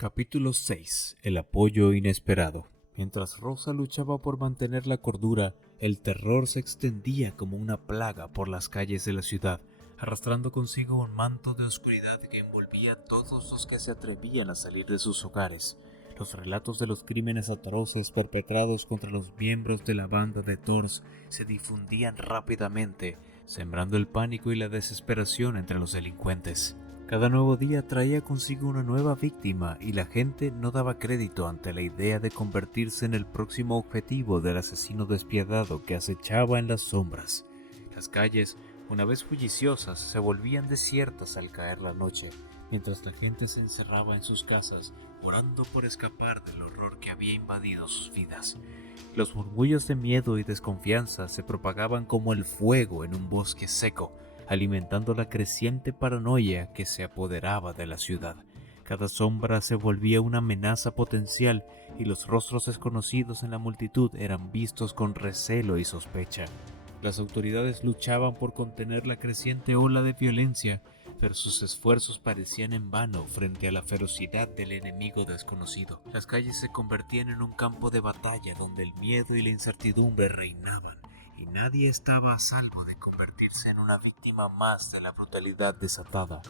Capítulo 6. El apoyo inesperado. Mientras Rosa luchaba por mantener la cordura, el terror se extendía como una plaga por las calles de la ciudad, arrastrando consigo un manto de oscuridad que envolvía a todos los que se atrevían a salir de sus hogares. Los relatos de los crímenes atroces perpetrados contra los miembros de la banda de Thors se difundían rápidamente, sembrando el pánico y la desesperación entre los delincuentes. Cada nuevo día traía consigo una nueva víctima y la gente no daba crédito ante la idea de convertirse en el próximo objetivo del asesino despiadado que acechaba en las sombras. Las calles, una vez bulliciosas, se volvían desiertas al caer la noche, mientras la gente se encerraba en sus casas, orando por escapar del horror que había invadido sus vidas. Los murmullos de miedo y desconfianza se propagaban como el fuego en un bosque seco, alimentando la creciente paranoia que se apoderaba de la ciudad. Cada sombra se volvía una amenaza potencial y los rostros desconocidos en la multitud eran vistos con recelo y sospecha. Las autoridades luchaban por contener la creciente ola de violencia, pero sus esfuerzos parecían en vano frente a la ferocidad del enemigo desconocido. Las calles se convertían en un campo de batalla donde el miedo y la incertidumbre reinaban, y nadie estaba a salvo de convertirse en una víctima más de la brutalidad desatada.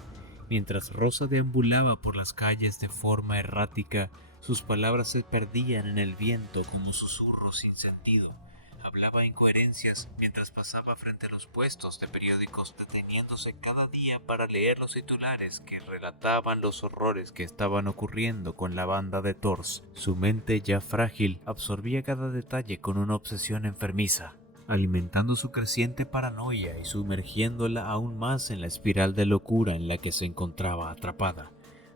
Mientras Rosa deambulaba por las calles de forma errática, sus palabras se perdían en el viento como susurros sin sentido. Hablaba incoherencias mientras pasaba frente a los puestos de periódicos, deteniéndose cada día para leer los titulares que relataban los horrores que estaban ocurriendo con la banda de Thors. Su mente, ya frágil, absorbía cada detalle con una obsesión enfermiza, alimentando su creciente paranoia y sumergiéndola aún más en la espiral de locura en la que se encontraba atrapada.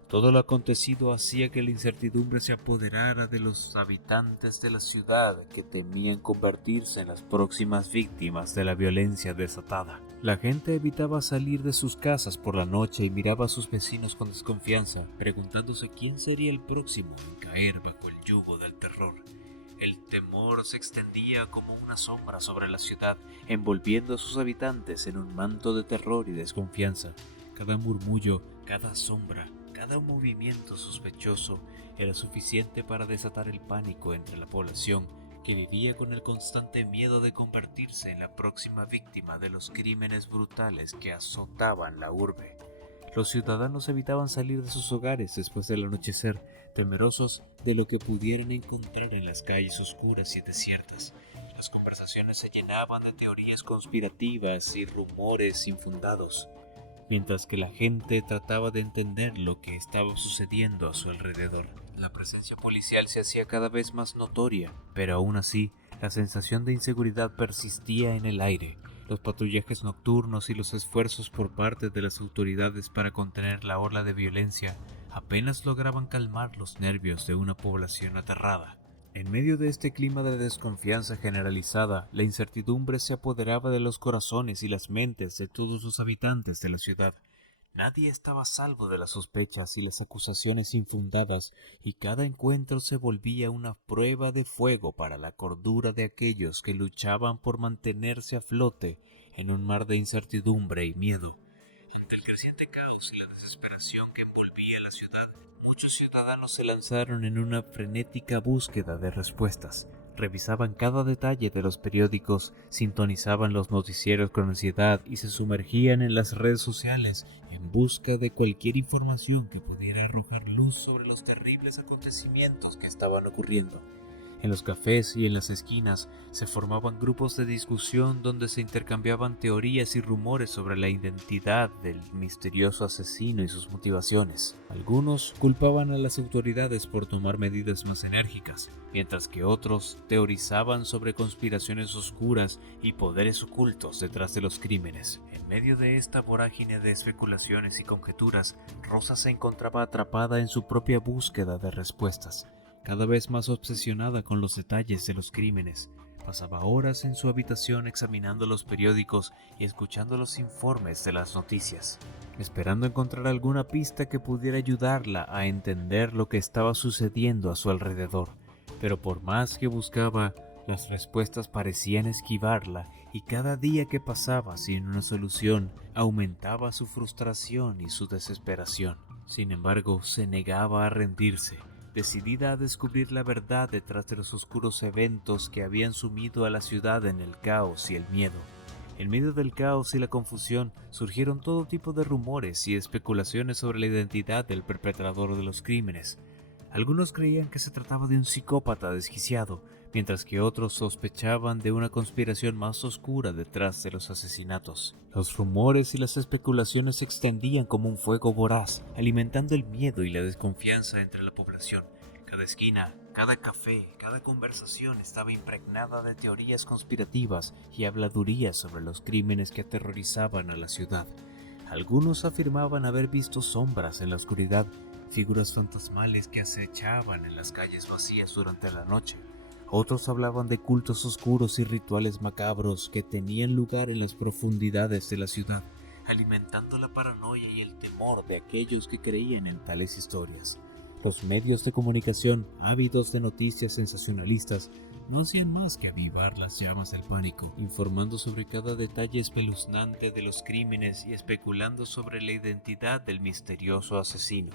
Todo lo acontecido hacía que la incertidumbre se apoderara de los habitantes de la ciudad, que temían convertirse en las próximas víctimas de la violencia desatada. La gente evitaba salir de sus casas por la noche y miraba a sus vecinos con desconfianza, preguntándose quién sería el próximo en caer bajo el yugo del terror. El temor se extendía como una sombra sobre la ciudad, envolviendo a sus habitantes en un manto de terror y desconfianza. Cada murmullo, cada sombra, cada movimiento sospechoso era suficiente para desatar el pánico entre la población, que vivía con el constante miedo de convertirse en la próxima víctima de los crímenes brutales que azotaban la urbe. Los ciudadanos evitaban salir de sus hogares después del anochecer, temerosos de lo que pudieran encontrar en las calles oscuras y desiertas. Las conversaciones se llenaban de teorías conspirativas y rumores infundados, mientras que la gente trataba de entender lo que estaba sucediendo a su alrededor. La presencia policial se hacía cada vez más notoria, pero aún así, la sensación de inseguridad persistía en el aire. Los patrullajes nocturnos y los esfuerzos por parte de las autoridades para contener la ola de violencia apenas lograban calmar los nervios de una población aterrada. En medio de este clima de desconfianza generalizada, la incertidumbre se apoderaba de los corazones y las mentes de todos los habitantes de la ciudad. Nadie estaba a salvo de las sospechas y las acusaciones infundadas, y cada encuentro se volvía una prueba de fuego para la cordura de aquellos que luchaban por mantenerse a flote en un mar de incertidumbre y miedo. Ante el creciente caos y la desesperación que envolvía la ciudad, muchos ciudadanos se lanzaron en una frenética búsqueda de respuestas. Revisaban cada detalle de los periódicos, sintonizaban los noticieros con ansiedad y se sumergían en las redes sociales en busca de cualquier información que pudiera arrojar luz sobre los terribles acontecimientos que estaban ocurriendo. En los cafés y en las esquinas se formaban grupos de discusión donde se intercambiaban teorías y rumores sobre la identidad del misterioso asesino y sus motivaciones. Algunos culpaban a las autoridades por tomar medidas más enérgicas, mientras que otros teorizaban sobre conspiraciones oscuras y poderes ocultos detrás de los crímenes. En medio de esta vorágine de especulaciones y conjeturas, Rosa se encontraba atrapada en su propia búsqueda de respuestas. Cada vez más obsesionada con los detalles de los crímenes, pasaba horas en su habitación examinando los periódicos y escuchando los informes de las noticias, esperando encontrar alguna pista que pudiera ayudarla a entender lo que estaba sucediendo a su alrededor. Pero por más que buscaba, las respuestas parecían esquivarla, y cada día que pasaba sin una solución aumentaba su frustración y su desesperación. Sin embargo, se negaba a rendirse, decidida a descubrir la verdad detrás de los oscuros eventos que habían sumido a la ciudad en el caos y el miedo. En medio del caos y la confusión surgieron todo tipo de rumores y especulaciones sobre la identidad del perpetrador de los crímenes. Algunos creían que se trataba de un psicópata desquiciado, mientras que otros sospechaban de una conspiración más oscura detrás de los asesinatos. Los rumores y las especulaciones se extendían como un fuego voraz, alimentando el miedo y la desconfianza entre la población. Cada esquina, cada café, cada conversación estaba impregnada de teorías conspirativas y habladurías sobre los crímenes que aterrorizaban a la ciudad. Algunos afirmaban haber visto sombras en la oscuridad, figuras fantasmales que acechaban en las calles vacías durante la noche. Otros hablaban de cultos oscuros y rituales macabros que tenían lugar en las profundidades de la ciudad, alimentando la paranoia y el temor de aquellos que creían en tales historias. Los medios de comunicación, ávidos de noticias sensacionalistas, no hacían más que avivar las llamas del pánico, informando sobre cada detalle espeluznante de los crímenes y especulando sobre la identidad del misterioso asesino.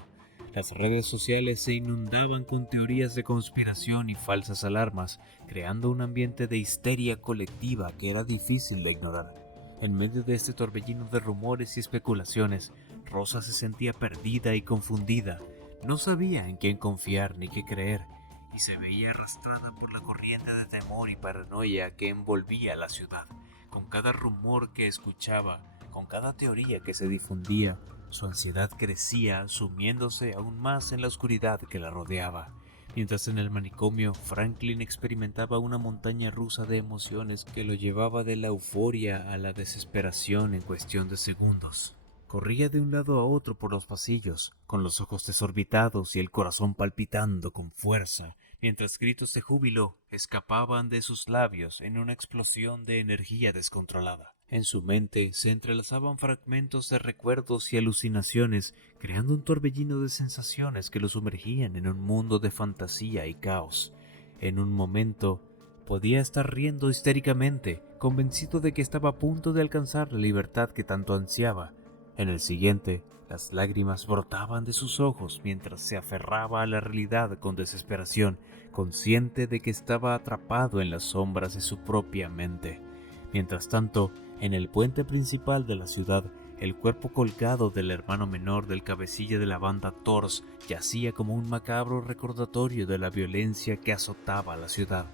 Las redes sociales se inundaban con teorías de conspiración y falsas alarmas, creando un ambiente de histeria colectiva que era difícil de ignorar. En medio de este torbellino de rumores y especulaciones, Rosa se sentía perdida y confundida. No sabía en quién confiar ni qué creer, y se veía arrastrada por la corriente de temor y paranoia que envolvía la ciudad. Con cada rumor que escuchaba, con cada teoría que se difundía, su ansiedad crecía, sumiéndose aún más en la oscuridad que la rodeaba. Mientras en el manicomio, Franklin experimentaba una montaña rusa de emociones que lo llevaba de la euforia a la desesperación en cuestión de segundos. Corría de un lado a otro por los pasillos, con los ojos desorbitados y el corazón palpitando con fuerza, mientras gritos de júbilo escapaban de sus labios en una explosión de energía descontrolada. En su mente se entrelazaban fragmentos de recuerdos y alucinaciones, creando un torbellino de sensaciones que lo sumergían en un mundo de fantasía y caos. En un momento, podía estar riendo histéricamente, convencido de que estaba a punto de alcanzar la libertad que tanto ansiaba. En el siguiente, las lágrimas brotaban de sus ojos mientras se aferraba a la realidad con desesperación, consciente de que estaba atrapado en las sombras de su propia mente. Mientras tanto, en el puente principal de la ciudad, el cuerpo colgado del hermano menor del cabecilla de la banda Thors yacía como un macabro recordatorio de la violencia que azotaba la ciudad.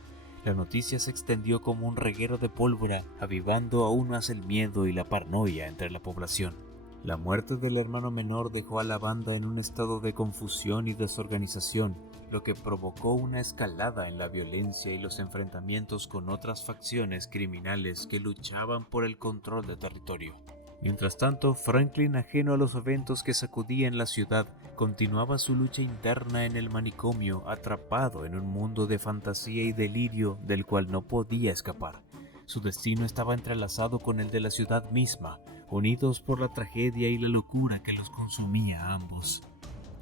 La noticia se extendió como un reguero de pólvora, avivando aún más el miedo y la paranoia entre la población. La muerte del hermano menor dejó a la banda en un estado de confusión y desorganización, lo que provocó una escalada en la violencia y los enfrentamientos con otras facciones criminales que luchaban por el control del territorio. Mientras tanto, Franklin, ajeno a los eventos que sacudían la ciudad, continuaba su lucha interna en el manicomio, atrapado en un mundo de fantasía y delirio del cual no podía escapar. Su destino estaba entrelazado con el de la ciudad misma, unidos por la tragedia y la locura que los consumía a ambos.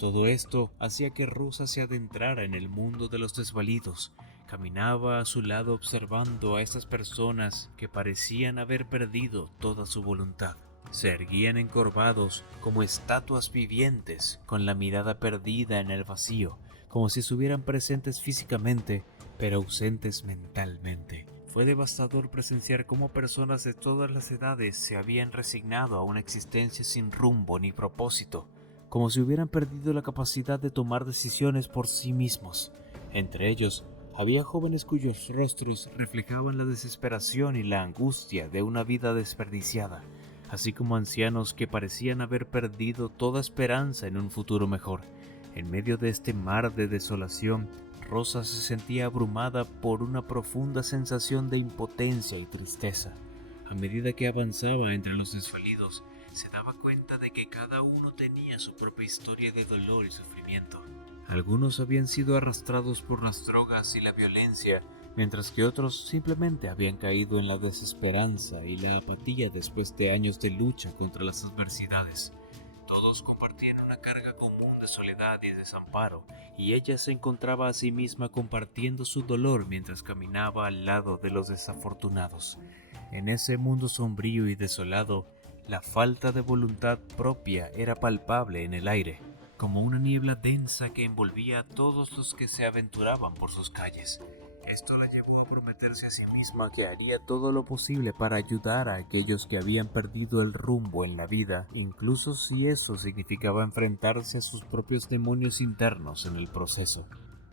Todo esto hacía que Rosa se adentrara en el mundo de los desvalidos. Caminaba a su lado observando a estas personas que parecían haber perdido toda su voluntad. Se erguían encorvados como estatuas vivientes, con la mirada perdida en el vacío, como si estuvieran presentes físicamente, pero ausentes mentalmente. Fue devastador presenciar cómo personas de todas las edades se habían resignado a una existencia sin rumbo ni propósito, como si hubieran perdido la capacidad de tomar decisiones por sí mismos. Entre ellos, había jóvenes cuyos rostros reflejaban la desesperación y la angustia de una vida desperdiciada, así como ancianos que parecían haber perdido toda esperanza en un futuro mejor. En medio de este mar de desolación, Rosa se sentía abrumada por una profunda sensación de impotencia y tristeza. A medida que avanzaba entre los desvalidos, se daba cuenta de que cada uno tenía su propia historia de dolor y sufrimiento. Algunos habían sido arrastrados por las drogas y la violencia, mientras que otros simplemente habían caído en la desesperanza y la apatía después de años de lucha contra las adversidades. Todos compartían una carga común de soledad y desamparo, y ella se encontraba a sí misma compartiendo su dolor mientras caminaba al lado de los desafortunados. En ese mundo sombrío y desolado, la falta de voluntad propia era palpable en el aire, como una niebla densa que envolvía a todos los que se aventuraban por sus calles. Esto la llevó a prometerse a sí misma que haría todo lo posible para ayudar a aquellos que habían perdido el rumbo en la vida, incluso si eso significaba enfrentarse a sus propios demonios internos en el proceso.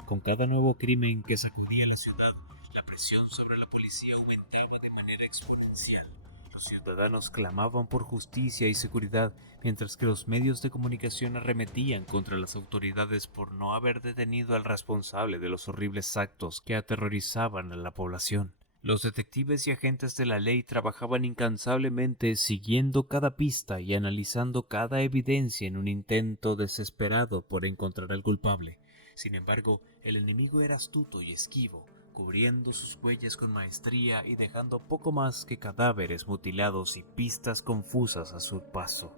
Con cada nuevo crimen que sacudía la ciudad, la presión sobre la policía aumentaba de manera exponencial. Los ciudadanos clamaban por justicia y seguridad, mientras que los medios de comunicación arremetían contra las autoridades por no haber detenido al responsable de los horribles actos que aterrorizaban a la población. Los detectives y agentes de la ley trabajaban incansablemente siguiendo cada pista y analizando cada evidencia en un intento desesperado por encontrar al culpable. Sin embargo, el enemigo era astuto y esquivo, cubriendo sus huellas con maestría y dejando poco más que cadáveres mutilados y pistas confusas a su paso.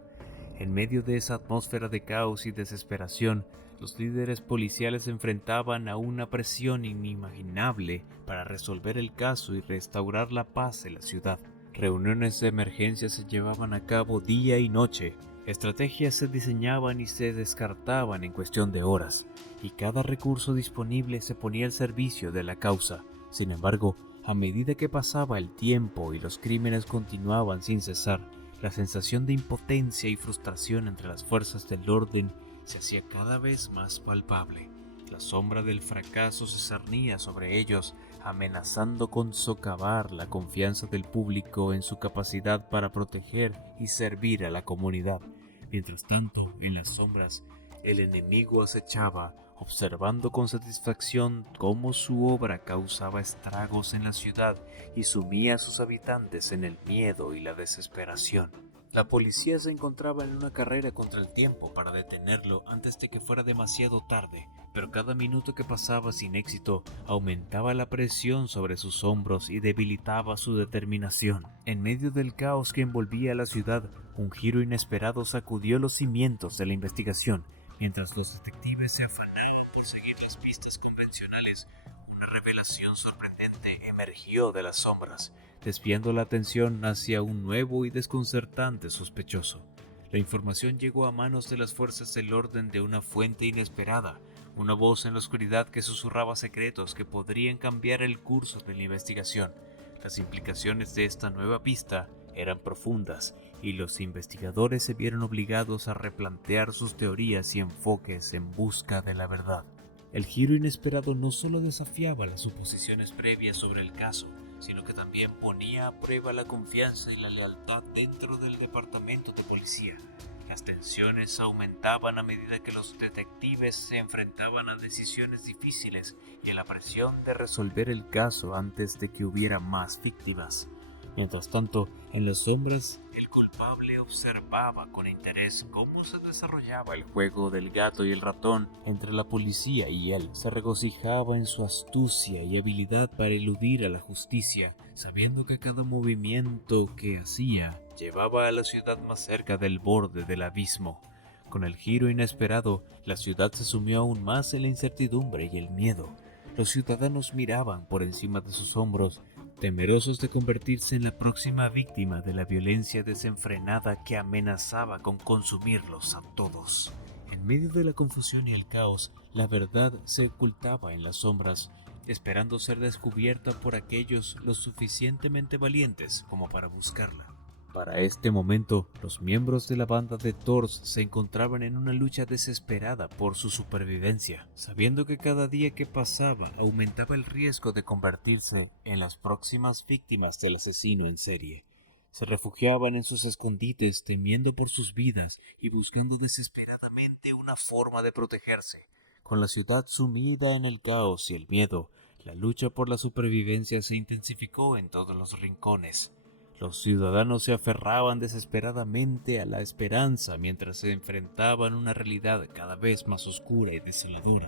En medio de esa atmósfera de caos y desesperación, los líderes policiales se enfrentaban a una presión inimaginable para resolver el caso y restaurar la paz en la ciudad. Reuniones de emergencia se llevaban a cabo día y noche, estrategias se diseñaban y se descartaban en cuestión de horas, y cada recurso disponible se ponía al servicio de la causa. Sin embargo, a medida que pasaba el tiempo y los crímenes continuaban sin cesar, la sensación de impotencia y frustración entre las fuerzas del orden se hacía cada vez más palpable. La sombra del fracaso se cernía sobre ellos, amenazando con socavar la confianza del público en su capacidad para proteger y servir a la comunidad. Mientras tanto, en las sombras, el enemigo acechaba, observando con satisfacción cómo su obra causaba estragos en la ciudad y sumía a sus habitantes en el miedo y la desesperación. La policía se encontraba en una carrera contra el tiempo para detenerlo antes de que fuera demasiado tarde, pero cada minuto que pasaba sin éxito aumentaba la presión sobre sus hombros y debilitaba su determinación. En medio del caos que envolvía a la ciudad, un giro inesperado sacudió los cimientos de la investigación. Mientras los detectives se afanaban por seguir las pistas convencionales, una revelación sorprendente emergió de las sombras, desviando la atención hacia un nuevo y desconcertante sospechoso. La información llegó a manos de las fuerzas del orden de una fuente inesperada, una voz en la oscuridad que susurraba secretos que podrían cambiar el curso de la investigación. Las implicaciones de esta nueva pista eran profundas, y los investigadores se vieron obligados a replantear sus teorías y enfoques en busca de la verdad. El giro inesperado no solo desafiaba las suposiciones previas sobre el caso, sino que también ponía a prueba la confianza y la lealtad dentro del departamento de policía. Las tensiones aumentaban a medida que los detectives se enfrentaban a decisiones difíciles y a la presión de resolver el caso antes de que hubiera más víctimas. Mientras tanto, en las sombras, el culpable observaba con interés cómo se desarrollaba el juego del gato y el ratón entre la policía y él. Se regocijaba en su astucia y habilidad para eludir a la justicia, sabiendo que cada movimiento que hacía llevaba a la ciudad más cerca del borde del abismo. Con el giro inesperado, la ciudad se sumió aún más en la incertidumbre y el miedo. Los ciudadanos miraban por encima de sus hombros, temerosos de convertirse en la próxima víctima de la violencia desenfrenada que amenazaba con consumirlos a todos. En medio de la confusión y el caos, la verdad se ocultaba en las sombras, esperando ser descubierta por aquellos lo suficientemente valientes como para buscarla. Para este momento, los miembros de la banda de Thors se encontraban en una lucha desesperada por su supervivencia, sabiendo que cada día que pasaba aumentaba el riesgo de convertirse en las próximas víctimas del asesino en serie. Se refugiaban en sus escondites temiendo por sus vidas y buscando desesperadamente una forma de protegerse. Con la ciudad sumida en el caos y el miedo, la lucha por la supervivencia se intensificó en todos los rincones. Los ciudadanos se aferraban desesperadamente a la esperanza mientras se enfrentaban a una realidad cada vez más oscura y desoladora.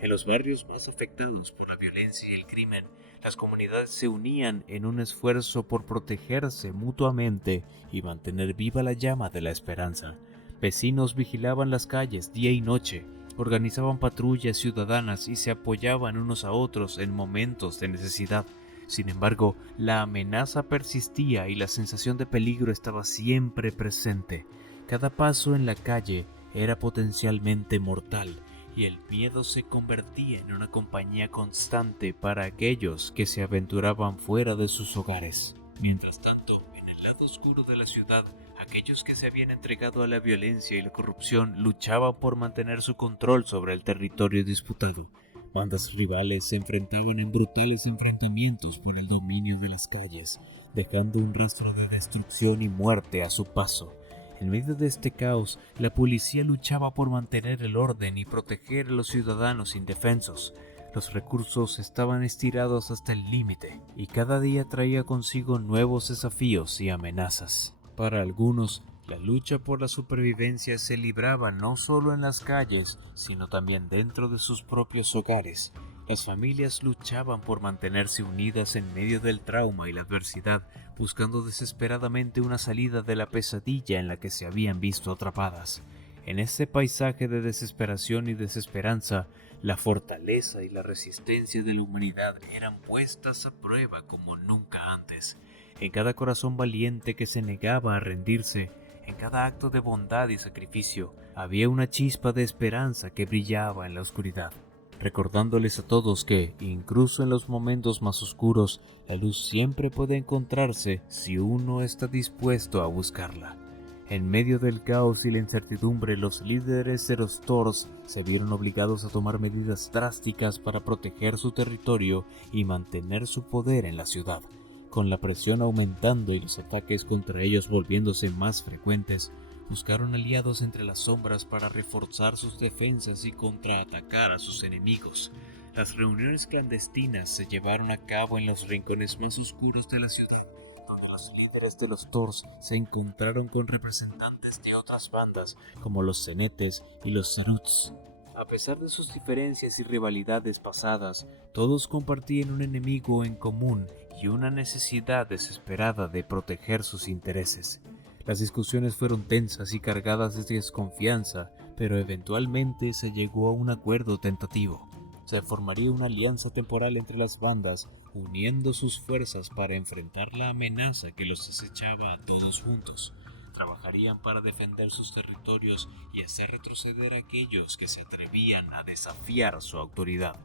En los barrios más afectados por la violencia y el crimen, las comunidades se unían en un esfuerzo por protegerse mutuamente y mantener viva la llama de la esperanza. Vecinos vigilaban las calles día y noche, organizaban patrullas ciudadanas y se apoyaban unos a otros en momentos de necesidad. Sin embargo, la amenaza persistía y la sensación de peligro estaba siempre presente. Cada paso en la calle era potencialmente mortal y el miedo se convertía en una compañía constante para aquellos que se aventuraban fuera de sus hogares. Mientras tanto, en el lado oscuro de la ciudad, aquellos que se habían entregado a la violencia y la corrupción luchaban por mantener su control sobre el territorio disputado. Bandas rivales se enfrentaban en brutales enfrentamientos por el dominio de las calles, dejando un rastro de destrucción y muerte a su paso. En medio de este caos, la policía luchaba por mantener el orden y proteger a los ciudadanos indefensos. Los recursos estaban estirados hasta el límite, y cada día traía consigo nuevos desafíos y amenazas. Para algunos, la lucha por la supervivencia se libraba no solo en las calles, sino también dentro de sus propios hogares. Las familias luchaban por mantenerse unidas en medio del trauma y la adversidad, buscando desesperadamente una salida de la pesadilla en la que se habían visto atrapadas. En este paisaje de desesperación y desesperanza, la fortaleza y la resistencia de la humanidad eran puestas a prueba como nunca antes. En cada corazón valiente que se negaba a rendirse, en cada acto de bondad y sacrificio, había una chispa de esperanza que brillaba en la oscuridad, recordándoles a todos que, incluso en los momentos más oscuros, la luz siempre puede encontrarse si uno está dispuesto a buscarla. En medio del caos y la incertidumbre, los líderes de los Thors se vieron obligados a tomar medidas drásticas para proteger su territorio y mantener su poder en la ciudad. Con la presión aumentando y los ataques contra ellos volviéndose más frecuentes, buscaron aliados entre las sombras para reforzar sus defensas y contraatacar a sus enemigos. Las reuniones clandestinas se llevaron a cabo en los rincones más oscuros de la ciudad, donde los líderes de los Thors se encontraron con representantes de otras bandas como los Cenetes y los Saruts. A pesar de sus diferencias y rivalidades pasadas, todos compartían un enemigo en común y una necesidad desesperada de proteger sus intereses. Las discusiones fueron tensas y cargadas de desconfianza, pero eventualmente se llegó a un acuerdo tentativo. Se formaría una alianza temporal entre las bandas, uniendo sus fuerzas para enfrentar la amenaza que los acechaba a todos juntos. Trabajarían para defender sus territorios y hacer retroceder a aquellos que se atrevían a desafiar su autoridad.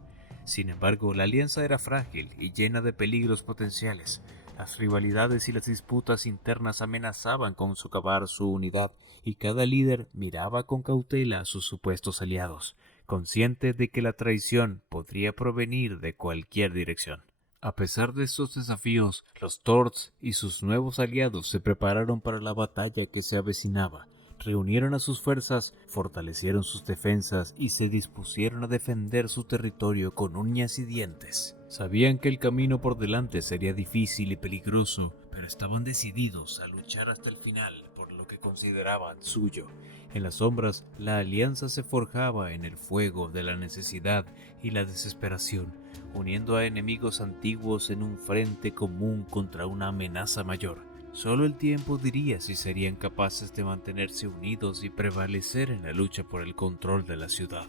Sin embargo, la alianza era frágil y llena de peligros potenciales. Las rivalidades y las disputas internas amenazaban con socavar su unidad, y cada líder miraba con cautela a sus supuestos aliados, consciente de que la traición podría provenir de cualquier dirección. A pesar de estos desafíos, los Thors y sus nuevos aliados se prepararon para la batalla que se avecinaba. Reunieron a sus fuerzas, fortalecieron sus defensas y se dispusieron a defender su territorio con uñas y dientes. Sabían que el camino por delante sería difícil y peligroso, pero estaban decididos a luchar hasta el final por lo que consideraban suyo. En las sombras, la alianza se forjaba en el fuego de la necesidad y la desesperación, uniendo a enemigos antiguos en un frente común contra una amenaza mayor. Solo el tiempo diría si serían capaces de mantenerse unidos y prevalecer en la lucha por el control de la ciudad.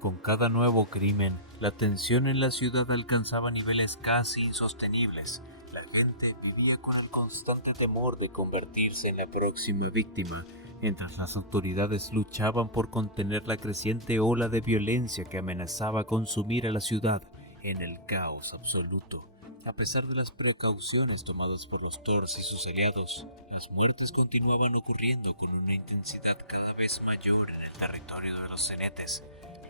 Con cada nuevo crimen, la tensión en la ciudad alcanzaba niveles casi insostenibles. La gente vivía con el constante temor de convertirse en la próxima víctima, mientras las autoridades luchaban por contener la creciente ola de violencia que amenazaba consumir a la ciudad en el caos absoluto. A pesar de las precauciones tomadas por los Thors y sus aliados, las muertes continuaban ocurriendo con una intensidad cada vez mayor en el territorio de los Cenetes.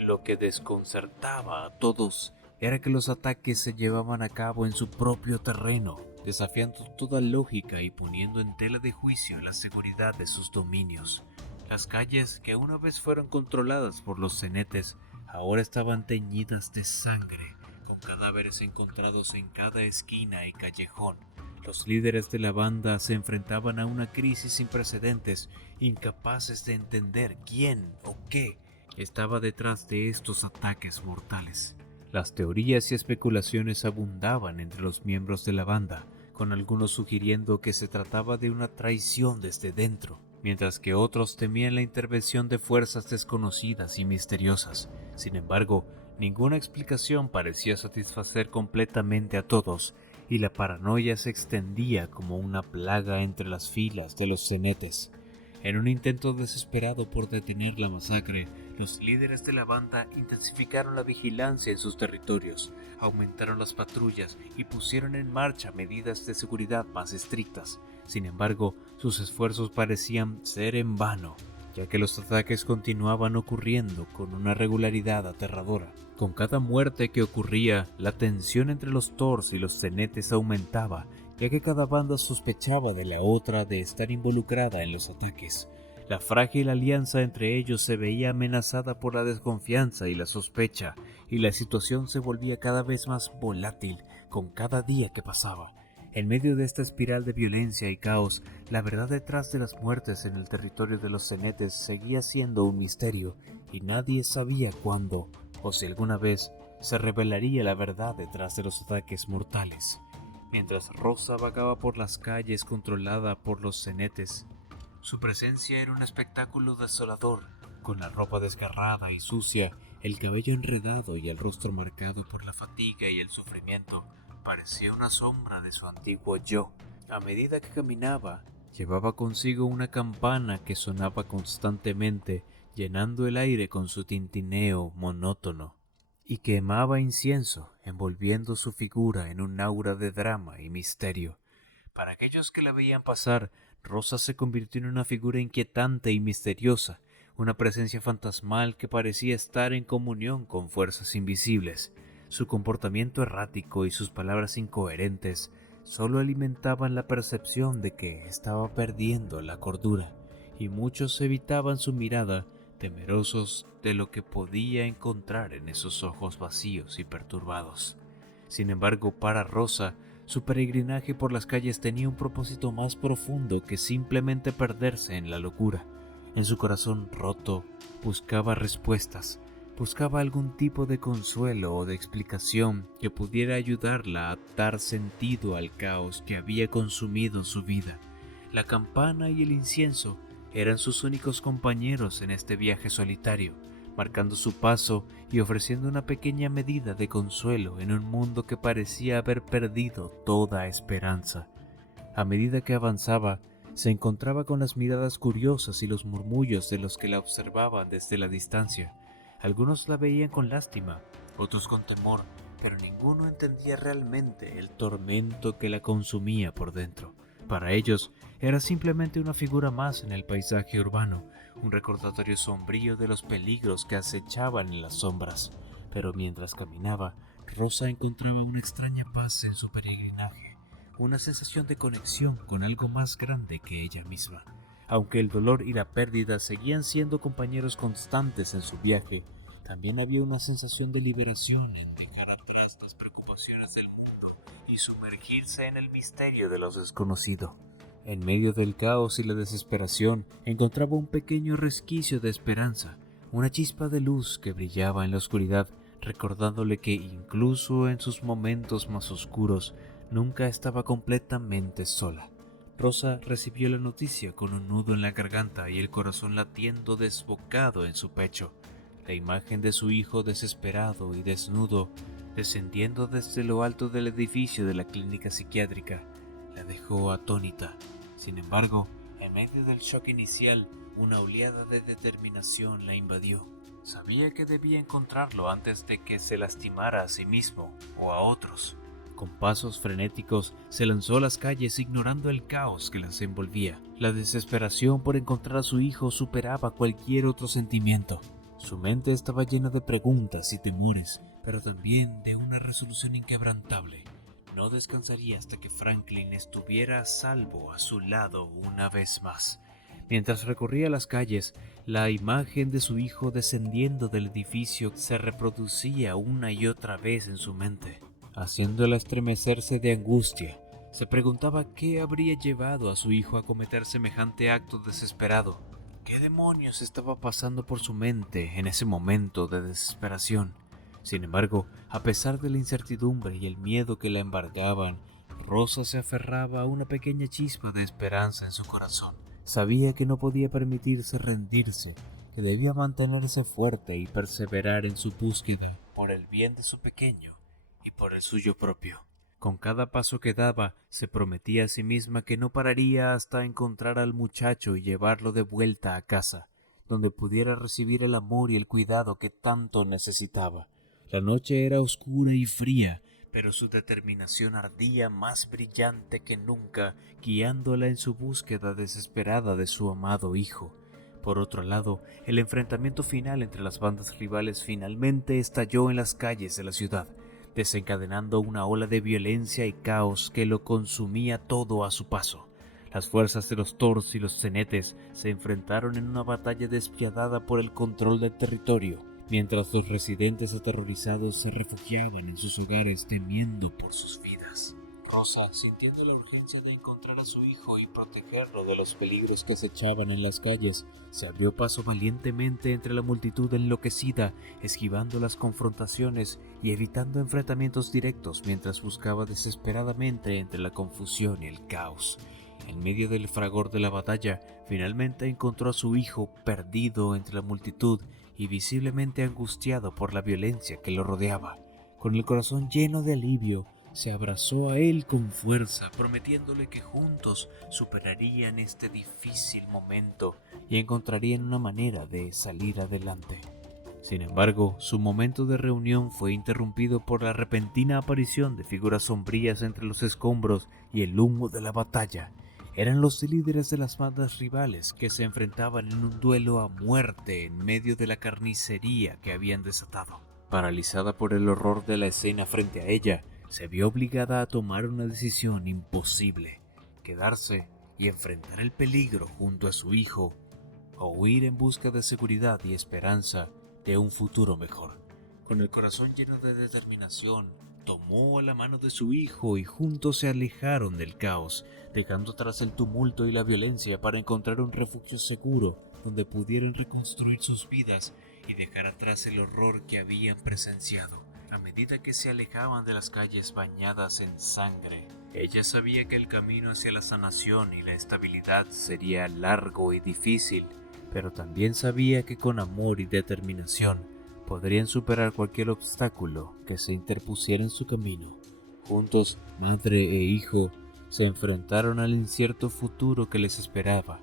Lo que desconcertaba a todos era que los ataques se llevaban a cabo en su propio terreno, desafiando toda lógica y poniendo en tela de juicio la seguridad de sus dominios. Las calles, que una vez fueron controladas por los Cenetes, ahora estaban teñidas de sangre, con cadáveres encontrados en cada esquina y callejón. Los líderes de la banda se enfrentaban a una crisis sin precedentes, incapaces de entender quién o qué estaba detrás de estos ataques mortales. Las teorías y especulaciones abundaban entre los miembros de la banda, con algunos sugiriendo que se trataba de una traición desde dentro, mientras que otros temían la intervención de fuerzas desconocidas y misteriosas. Sin embargo, ninguna explicación parecía satisfacer completamente a todos, y la paranoia se extendía como una plaga entre las filas de los Cenetes. En un intento desesperado por detener la masacre, los líderes de la banda intensificaron la vigilancia en sus territorios, aumentaron las patrullas y pusieron en marcha medidas de seguridad más estrictas. Sin embargo, sus esfuerzos parecían ser en vano, ya que los ataques continuaban ocurriendo con una regularidad aterradora. Con cada muerte que ocurría, la tensión entre los Thors y los cenetes aumentaba, ya que cada banda sospechaba de la otra de estar involucrada en los ataques. La frágil alianza entre ellos se veía amenazada por la desconfianza y la sospecha, y la situación se volvía cada vez más volátil con cada día que pasaba. En medio de esta espiral de violencia y caos, la verdad detrás de las muertes en el territorio de los cenetes seguía siendo un misterio, y nadie sabía cuándo, o si alguna vez, se revelaría la verdad detrás de los ataques mortales. Mientras Rosa vagaba por las calles controlada por los cenetes, su presencia era un espectáculo desolador. Con la ropa desgarrada y sucia, el cabello enredado y el rostro marcado por la fatiga y el sufrimiento, parecía una sombra de su antiguo yo. A medida que caminaba, llevaba consigo una campana que sonaba constantemente, llenando el aire con su tintineo monótono, y quemaba incienso, envolviendo su figura en un aura de drama y misterio. Para aquellos que la veían pasar, Rosa se convirtió en una figura inquietante y misteriosa, una presencia fantasmal que parecía estar en comunión con fuerzas invisibles. Su comportamiento errático y sus palabras incoherentes solo alimentaban la percepción de que estaba perdiendo la cordura, y muchos evitaban su mirada, temerosos de lo que podía encontrar en esos ojos vacíos y perturbados. Sin embargo, para Rosa, su peregrinaje por las calles tenía un propósito más profundo que simplemente perderse en la locura. En su corazón roto, buscaba respuestas, buscaba algún tipo de consuelo o de explicación que pudiera ayudarla a dar sentido al caos que había consumido su vida. La campana y el incienso eran sus únicos compañeros en este viaje solitario, marcando su paso y ofreciendo una pequeña medida de consuelo en un mundo que parecía haber perdido toda esperanza. A medida que avanzaba, se encontraba con las miradas curiosas y los murmullos de los que la observaban desde la distancia. Algunos la veían con lástima, otros con temor, pero ninguno entendía realmente el tormento que la consumía por dentro. Para ellos, era simplemente una figura más en el paisaje urbano, un recordatorio sombrío de los peligros que acechaban en las sombras. Pero mientras caminaba, Rosa encontraba una extraña paz en su peregrinaje, una sensación de conexión con algo más grande que ella misma. Aunque el dolor y la pérdida seguían siendo compañeros constantes en su viaje, también había una sensación de liberación en dejar atrás las preocupaciones del mundo y sumergirse en el misterio de lo desconocido. En medio del caos y la desesperación, encontraba un pequeño resquicio de esperanza, una chispa de luz que brillaba en la oscuridad, recordándole que incluso en sus momentos más oscuros, nunca estaba completamente sola. Rosa recibió la noticia con un nudo en la garganta y el corazón latiendo desbocado en su pecho. La imagen de su hijo desesperado y desnudo, descendiendo desde lo alto del edificio de la clínica psiquiátrica, la dejó atónita. Sin embargo, en medio del shock inicial, una oleada de determinación la invadió. Sabía que debía encontrarlo antes de que se lastimara a sí mismo o a otros. Con pasos frenéticos, se lanzó a las calles ignorando el caos que las envolvía. La desesperación por encontrar a su hijo superaba cualquier otro sentimiento. Su mente estaba llena de preguntas y temores, pero también de una resolución inquebrantable. No descansaría hasta que Franklin estuviera a salvo a su lado una vez más. Mientras recorría las calles, la imagen de su hijo descendiendo del edificio se reproducía una y otra vez en su mente, haciéndola estremecerse de angustia. Se preguntaba qué habría llevado a su hijo a cometer semejante acto desesperado. ¿Qué demonios estaba pasando por su mente en ese momento de desesperación? Sin embargo, a pesar de la incertidumbre y el miedo que la embargaban, Rosa se aferraba a una pequeña chispa de esperanza en su corazón. Sabía que no podía permitirse rendirse, que debía mantenerse fuerte y perseverar en su búsqueda por el bien de su pequeño y por el suyo propio. Con cada paso que daba, se prometía a sí misma que no pararía hasta encontrar al muchacho y llevarlo de vuelta a casa, donde pudiera recibir el amor y el cuidado que tanto necesitaba. La noche era oscura y fría, pero su determinación ardía más brillante que nunca, guiándola en su búsqueda desesperada de su amado hijo. Por otro lado, el enfrentamiento final entre las bandas rivales finalmente estalló en las calles de la ciudad, desencadenando una ola de violencia y caos que lo consumía todo a su paso. Las fuerzas de los Thors y los Cenetes se enfrentaron en una batalla despiadada por el control del territorio, mientras los residentes aterrorizados se refugiaban en sus hogares temiendo por sus vidas. Rosa, sintiendo la urgencia de encontrar a su hijo y protegerlo de los peligros que acechaban en las calles, se abrió paso valientemente entre la multitud enloquecida, esquivando las confrontaciones y evitando enfrentamientos directos mientras buscaba desesperadamente entre la confusión y el caos. En medio del fragor de la batalla, finalmente encontró a su hijo perdido entre la multitud y visiblemente angustiado por la violencia que lo rodeaba. Con el corazón lleno de alivio, se abrazó a él con fuerza, prometiéndole que juntos superarían este difícil momento y encontrarían una manera de salir adelante. Sin embargo, su momento de reunión fue interrumpido por la repentina aparición de figuras sombrías entre los escombros y el humo de la batalla. Eran los líderes de las bandas rivales que se enfrentaban en un duelo a muerte en medio de la carnicería que habían desatado. Paralizada por el horror de la escena frente a ella, se vio obligada a tomar una decisión imposible: quedarse y enfrentar el peligro junto a su hijo, o huir en busca de seguridad y esperanza de un futuro mejor. Con el corazón lleno de determinación, tomó la mano de su hijo y juntos se alejaron del caos, dejando atrás el tumulto y la violencia para encontrar un refugio seguro donde pudieran reconstruir sus vidas y dejar atrás el horror que habían presenciado. A medida que se alejaban de las calles bañadas en sangre, ella sabía que el camino hacia la sanación y la estabilidad sería largo y difícil, pero también sabía que con amor y determinación podrían superar cualquier obstáculo que se interpusiera en su camino. Juntos, madre e hijo, se enfrentaron al incierto futuro que les esperaba,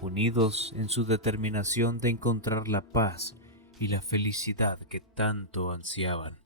unidos en su determinación de encontrar la paz y la felicidad que tanto ansiaban.